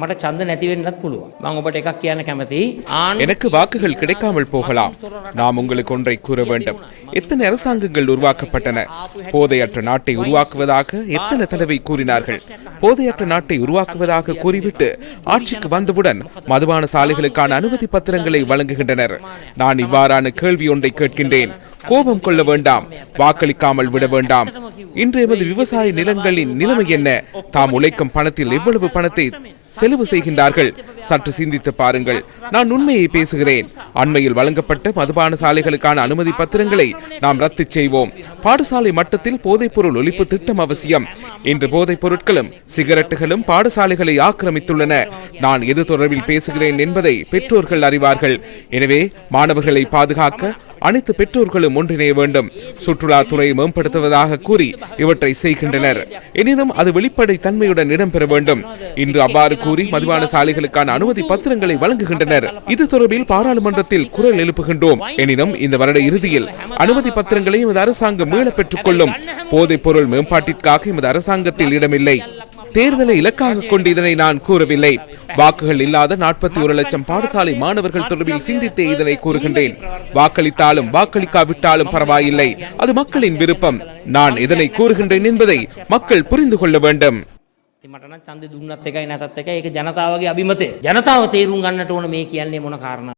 මට ඡන්ද නැති වෙන්නත් පුළුවන්. මම ඔබට එකක් කියන්න කැමතියි. எனக்கு வாக்குகள் கிடைக்காமல் போகலாம். நாம் உங்களுக்கு ஒன்றை கூற வேண்டும். எத்தனை அரசாங்கங்கள் உருவாக்கப்பட்டன? போதையற்ற நாட்டை உருவாக்குவதாக எத்தனை தடவை கூறினார்கள்? போதையற்ற நாட்டை உருவாக்குவதாக கூறிவிட்டு ஆட்சிக்கு வந்தவுடன் மதுபான சாலைகளுக்கான அனுமதி பத்திரங்களை வழங்குகின்றனர். நான் இவ்வாறான கேள்வி ஒன்றை கேட்கின்றேன். கோபம் கொள்ள வேண்டாம், வாக்களிக்காமல் விட வேண்டாம். இன்று எமது விவசாய நிலங்களின் நிலைமை என்ன? தாம் உழைக்கும் பணத்தில் எவ்வளவு பணத்தை செலவு செய்கின்றார்கள்? சற்று சிந்தித்து பாருங்கள். நான் உண்மையை பேசுகிறேன். அண்மையில் வழங்கப்பட்ட மதுபான சாலைகளுக்கான அனுமதி பத்திரங்களை நாம் ரத்து செய்வோம். பாடசாலை மட்டத்தில் போதைப்பொருள் ஒழிப்பு திட்டம் அவசியம். இன்று போதைப் பொருட்களும் சிகரெட்டுகளும் பாடசாலைகளை ஆக்கிரமித்துள்ளன. நான் எது தொடர்பில் பேசுகிறேன் என்பதை பெற்றோர்கள் அறிவார்கள். எனவே மாணவர்களை பாதுகாக்க அனைத்து பெற்றோர்களும் ஒன்றிணைய வேண்டும். சுற்றுலாத்துறை மேம்படுத்துவதாக கூறி இவற்றை செய்கின்றனர். எனினும் அது வெளிப்படை தன்மையுடன் இடம்பெற வேண்டும். இன்று அவ்வாறு கூறி மதுபான சாலைகளுக்கான அனுமதி பத்திரங்களை வழங்குகின்றனர். இது தொடர்பில் பாராளுமன்றத்தில் குரல் எழுப்புகின்றோம். எனினும் இந்த வருட இறுதியில் அனுமதி பத்திரங்களை எமது அரசாங்கம் மீள பெற்றுக் கொள்ளும். போதைப் பொருள் மேம்பாட்டிற்காக எமது அரசாங்கத்தில் இடமில்லை. தேர்தலை இலக்காக கொண்டு இதனை நான் கூறவில்லை. வாக்குகள் இல்லாத 41 லட்சம் பாடசாலை மாணவர்கள் தொடர்பில் சிந்தித்தே இதனை கூறுகின்றேன். வாக்களித்தாலும் வாக்களிக்காவிட்டாலும் பரவாயில்லை, அது மக்களின் விருப்பம். நான் இதனை கூறுகின்றேன் என்பதை மக்கள் புரிந்து கொள்ள வேண்டும். මට නම් ඡන්දේ දුන්නත් එකයි නැතත් එකයි ඒක ජනතාවගේ අභිමතය. ජනතාව තේරුම් ගන්නට ඕන මේ කියන්නේ මොන කාරණා